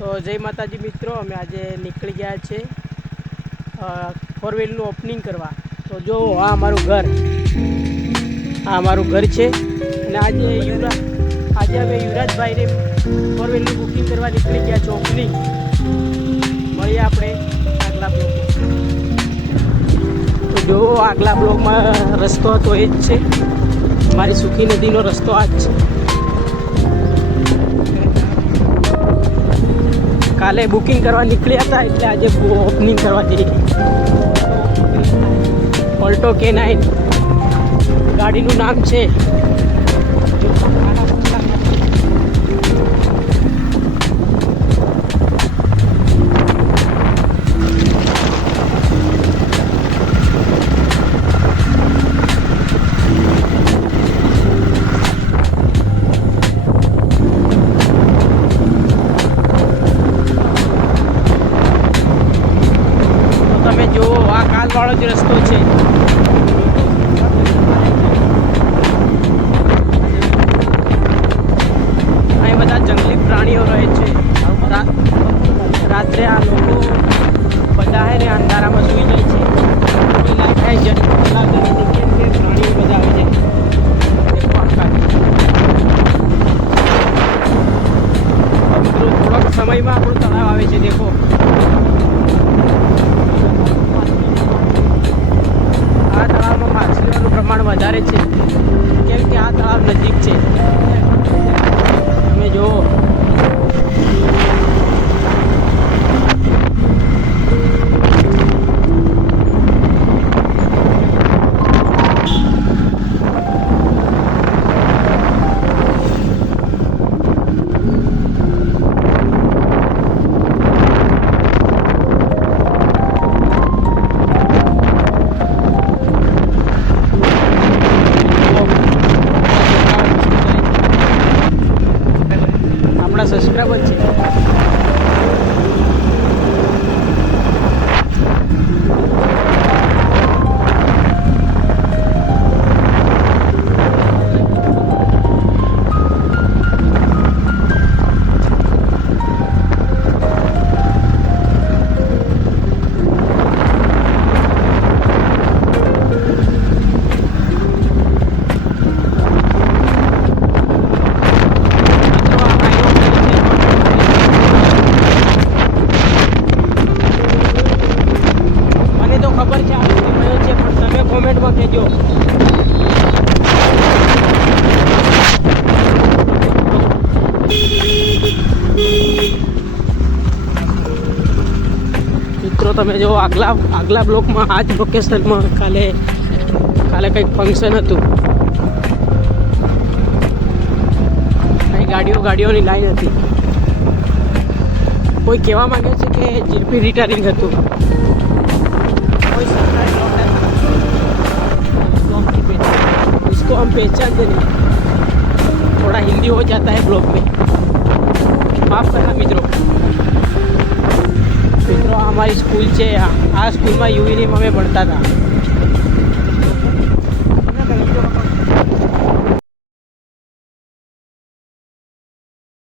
તો જય માતાજી મિત્રો, અમે આજે નીકળી ગયા છે ફોર વ્હીલનું ઓપનિંગ કરવા. તો જો, આ અમારું ઘર. આ અમારું ઘર છે. અને આજે યુવરાજ, આજે અમે યુવરાજભાઈને ફોર વ્હીલનું બુકિંગ કરવા નીકળી ગયા છે ઓપનિંગ મળીએ આપણે આગલા બ્લોક તો જો, આગલા બ્લોકમાં રસ્તો હતો એ જ છે. મારી સુખી નદીનો રસ્તો આ જ છે. કાલે બુકિંગ કરવા નીકળ્યા હતા, એટલે આજે ઓપનિંગ કરવા જઈએ ઓલ્ટો કે નાઇન ગાડીનું નામ છે. આ જ રસ્તો છે. અહીં બધા જંગલી પ્રાણીઓ રહે છે. રાત્રે આ લોકો બધા હે ને અંધારામાં સૂઈ જાય છે. કેમ કે પ્રાણીઓ બધા આવે છે. સમયમાં આપણું તળાવ આવે છે, દેખો. વધારે છે. કેમ કે આ તળાવ નજીક છે તમે જુઓ આપણા સબસ્ક્રાઈબર મિત્રો તમે જો આગલા આગલા બ્લોકમાં આ જ લોકેશનમાં કાલે કાલે કંઈક ફંક્શન હતું અહીં ગાડીઓ ગાડીઓની લાઈન હતી કોઈ કહેવા માંગે છે કે જેપી રિટાયરિંગ હતું કોઈ સરકારી નોટ है ब्लॉक की पहचान इसको हम पहचानते नहीं थोड़ा हिंदी हो जाता है ब्लॉक में माफ करना મિત્રો મિત્રો આ અમારી સ્કૂલ છે. આ સ્કૂલમાં યુવિનિયમ અમે ભણતા હતા.